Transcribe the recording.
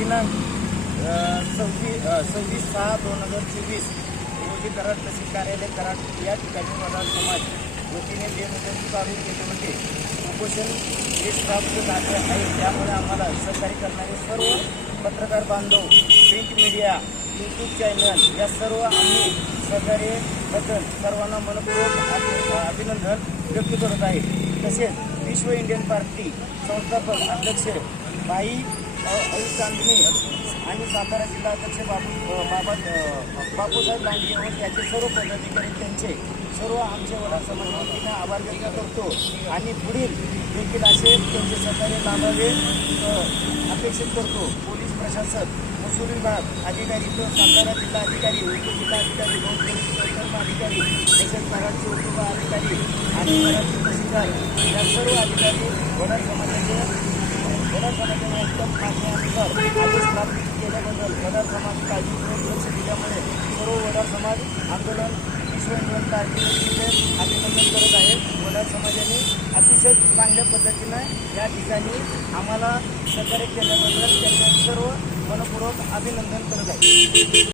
दिनांक सव्वीस सव्वीस सहा दोन हजार चोवीस रोजी कराड तहसील कार्यालय कराड या ठिकाणी मराठा समाज वतीने जे मुदत केले होते. उपोषण हे प्राप्त झाले आहे. त्यामुळे आम्हाला सहकार्य करणारे सर्व पत्रकार बांधव प्रिंट मीडिया यूट्यूब चॅनल या सर्व आम्ही सहकार्यबद्दल सर्वांना मनपूर्वक अभि- अभिनंदन व्यक्त करत आहे. तसेच विश्व इंडियन पार्टी संस्थापक अध्यक्ष भाई चांदणी आणि सातारा जिल्हा अध्यक्ष बाबू बाबा बापूसाहेब लांडगे व त्याचे सर्व पदाधिकारी त्यांचे सर्व आमच्या वडा समाज आभार व्यक्त करतो. आणि पुढील देखील असे त्यांचे सहकार्य लाभावे अपेक्षित करतो. पोलीस प्रशासक महसूल विभाग अधिकारी तो सातारा जिल्हा अधिकारी उपजिल्हा अधिकारी दोन पोलीस अधिकारी तसेच कराडचे उपविभाग अधिकारी आणि मराठी तहसीलदार या सर्व अधिकारी वडा समाजाचे वडा समाजाचे उत्तम आदेश प्राप्त केल्याबद्दल वडार समाज काळजीपूर्वक लक्ष दिल्यामुळे सर्व वडार समाज आंदोलन विश्व इंडियन अभिनंदन करत आहे वडार समाजाने अतिशय चांगल्या पद्धतीनं या ठिकाणी आम्हाला सहकार्य केल्याबद्दल त्यांचे सर्व मनपूर्वक अभिनंदन करत आहे